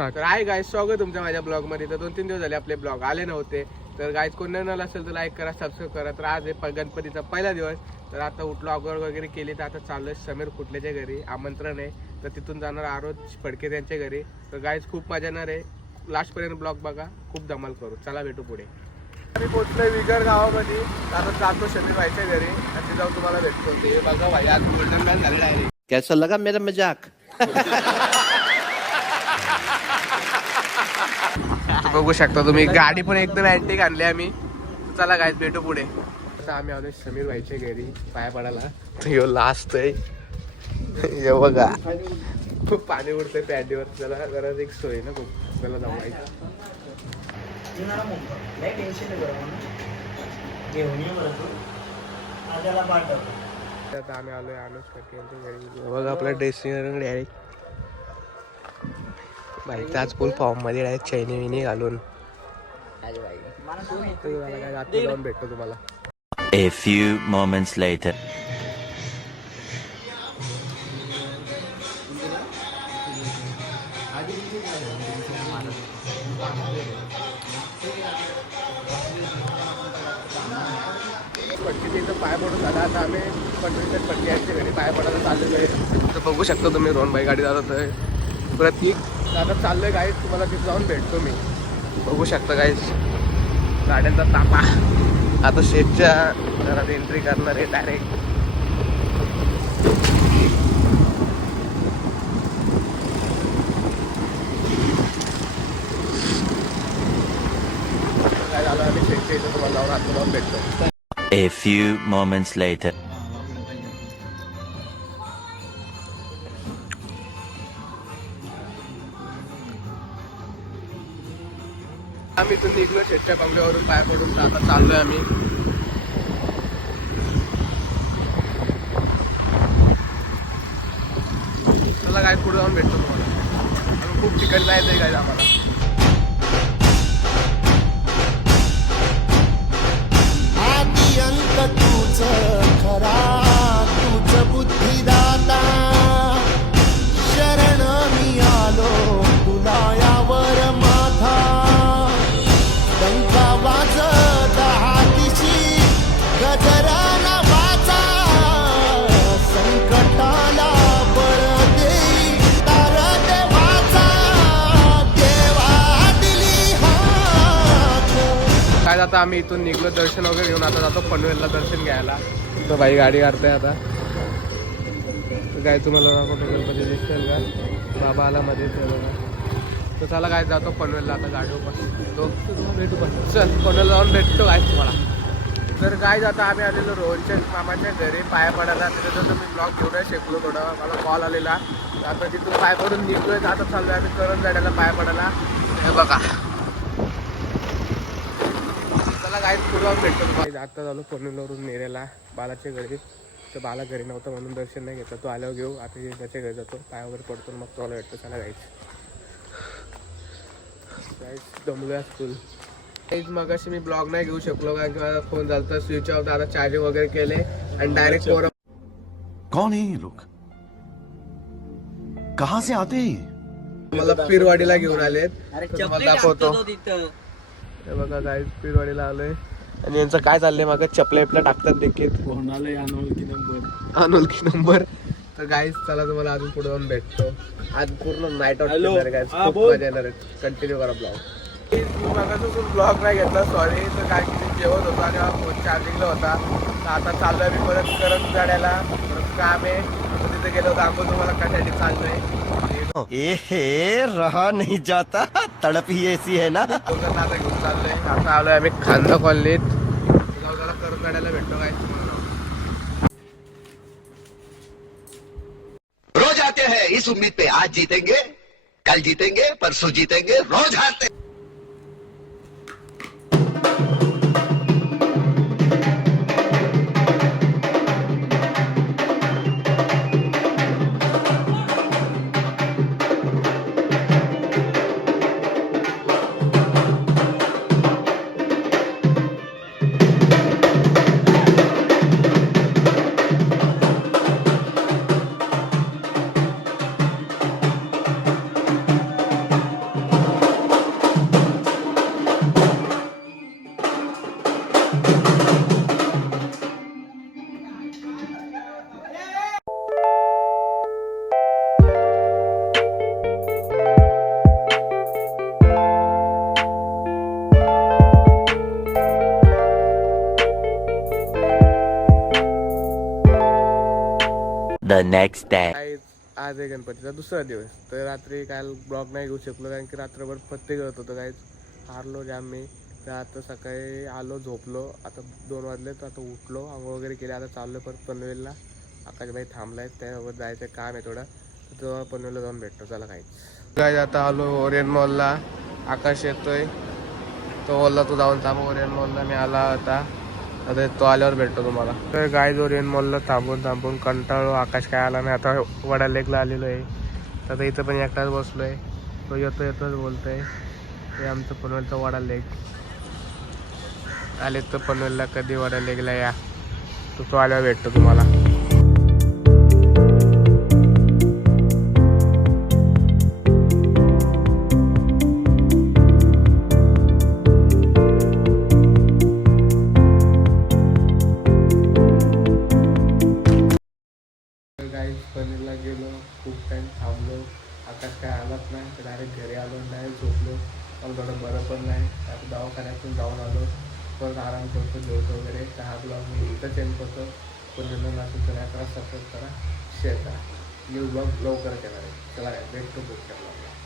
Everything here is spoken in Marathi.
स्टार्ट. तर आहे गाईज, स्वागत तुमच्या माझ्या ब्लॉगमध्ये. तर 2-3 दिवस झाले आपले ब्लॉग आले नव्हते. तर गाईज कोण नवीन असेल तर लाईक करा, सबस्क्राईब करा. तर आज आहे गणपतीचा पहिला दिवस. तर आता उठलो, आंघोळ वगैरे केली. तर आता चाललोय समीर कुटलेच्या घरी, आमंत्रण आहे. तर तिथून जाणार आरोज फडके त्यांच्या घरी. तर गाईज खूप मजा येणार आहे, लास्टपर्यंत ब्लॉग बघा, खूप धमाल करू. चला भेटू पुढे. आम्ही पोहोचलोय विगर गावामध्ये. आता जातो समीर भाईच्या घरी आणि तिथे जाऊन तुम्हाला भेटतो. ते बघा भाई, आज गोल्डन मॅन झालेला आहे. कैसा लगा मेरा मजाक? बघू शकता तुम्ही, गाडी पण एकदम अँटिक आणली आम्ही. चला गाईज भेटू पुढे. आता आम्ही आलो समीर भाईच्या घरी पाया पडायला. यो लास्ट आहे, हे बघा खूप पाणी उडतंय पॅन्टीवर. चला जरा एक सोय ना खूप, चला जाऊ. आता आम्ही आलोय अनुज फडके यांच्या घरी. बघा आपला ड्रेसिंग रूम डायरेक्ट भाई, त्याच फुल फॉर्म मध्ये डायरेक्ट चैनी विनी घालून. काय आता जाऊन भेटतो तुम्हाला. A few moments later. पाय पडून झाला. आता आम्ही पंढरीच्या फडके यांच्या घरी पाय पडायला चाललेलो आहे. तर बघू शकता तुम्ही, रोहनबाई गाडी जात आहे प्रतीक. आता चाललोय गाईज, तुम्हाला तिथे जाऊन भेटतो मी. बघू शकता गाईज गाड्यांचा तापा. आता शेतच्या घरात एंट्री करणार आहे डायरेक्ट. काय झालं, आम्ही शेतच्या इथं तुम्हाला जाऊन आता जाऊन भेटतो. A few moments later. आम्ही इथून निघलो शेतच्या बंगल्यावरून पाय पडून. आता चाललोय आम्ही. चला काय पुढे जाऊन भेटतो तुम्हाला. खूप ठिकाणी जायचंय काय आम्हाला. खरा तुझ बुद्धिदाता, शरण मी आलो तुला यावर माझा. डंका वाजत हातीशी, गजराला वाचा, संकटाला बळ देई तार देवाचा, देवा दिली हाक. काय आता आम्ही इथून निघलो, दर्शन वगैरे घेऊन आता जातो पनवेलला दर्शन घ्यायला. तर बाई गाडी काढते आता. तर काय तुम्हाला गणपती दिसतील का, बाबा आला मध्ये. तर चला काय जातो पनवेलला आता गाडीवर तो भेटू. पण चल पनवेलला जाऊन भेटतो काय तुम्हाला. तर काय आता आम्ही आलेलो रोहनच्या मामाच्या घरी पाया पडायला. तिथं तर मी ब्लॉग घेऊन शिकलो थोडं, मला कॉल आलेला. आता तिथून पाय पडून निघतोय. आता चाललोय आम्ही करण गाड्याला पाया पडायला. हे बघा, चला काय पुढे जाऊन भेटतो. आता झालो पनवेलवरून नेरेला बालाच्या घरी. तर बाला घरी नव्हतं म्हणून दर्शन नाही घेतलं. तो आल्यावर घेऊ. आता त्याच्या घरी जातो, पाय वगैरे पडतो, मग तुम्हाला भेटतो. चला गाईच दमलोय फुल. काहीच मग अशी मी ब्लॉग नाही घेऊ शकलो कारण की माझा फोन झाला तर स्विच ऑफ. आता चार्जिंग वगैरे केले आणि डायरेक्ट पोरं. कौन है ये लोग, कहाँ से आते हैं? मला पिरवाडीला घेऊन आलेत. तुम्हाला दाखवतो. हे बघा गाईज, पिरवाडीला आलोय आणि यांचं काय चाललंय, मागं चपल्या विपल्या टाकतात देखील. अनोळखी नंबर. तर गाईज चला तुम्हाला अजून पुढे जाऊन भेटतो. आज पूर्ण नाईट आउट करणार आहे गाईज, खूप मजा येणार आहे. कंटिन्यू करा ब्लॉग. मागासून ब्लॉग नाही घेतला, सॉरी. तर काय की जेवत होता आणि फोन चार्जिंगला होता. तर आता चाललोय मी परत करत गाड्याला. परत काम आहे, तिथे गेलो होतो. आपण तुम्हाला कशासाठी चाललोय ए रहा नहीं जाता, तड़प ही ऐसी है ना. आता घेऊन चाललोय. आता आलोय आम्ही खांदा कॉलनीत. जाऊ जरा करत गाड्याला भेटतो काय तुम्हाला. रोज आते हैं इस उम्मीद पे आज जीतेंगे, कल जीतेंगे, परसों जीतेंगे, रोज हारते. next day. आज आहे गणपतीचा दुसरा दिवस. तर रात्री काल ब्लॉग नाही घेऊ शकलो कारण की रात्रभर पत्ते गळत होतं. काहीच हारलो जाम मी. तर आता सकाळी आलो, झोपलो. आता 2 वाजले तर आता उठलो, आंघोळ वगैरे केले. आता चाललो परत पनवेलला. आकाशबाई थांबलाय, त्यासोबत जायचं काम आहे थोडं. तर तेव्हा पनवेलला जाऊन भेटतो. चला काय आता आलो ओरियन मॉलला. आकाश येतोय, तो बोलला तू जाऊन थांब ओरियन मॉलला. मी आला होता, आता तो आल्यावर भेटतो तुम्हाला. तर गाईज ओरियन मॉलला थांबून कंटाळलो. आकाश काय आला नाही. आता वडा लेकला आलेलो आहे. तर आता इथं पण एकटाच बसलो आहे. तो येतोच बोलतोय. हे आमचं पनवेलचा वडा लेक. आले तर पनवेलला कधी वडा लेकला या. तो आल्यावर भेटतो तुम्हाला. पनवेलला गेलो, खूप टाईम थांबलो. आकाश काय आलाच नाही. तर डायरेक्ट घरी आलो, डायरेक्ट झोपलो. मला थोडं बरं पण नाही. आता दवाखान्यातून जाऊन आलो. परत आराम करतो, जेवतो वगैरे. हा ब्लॉग मी इथं चेंज करतो. पनवेलला नसेल तर करा, सपोर्ट करा, शेअर करा. न्यू ब्लॉग लवकर येणार आहे. चला भेटतो पुढच्या ब्लॉगला.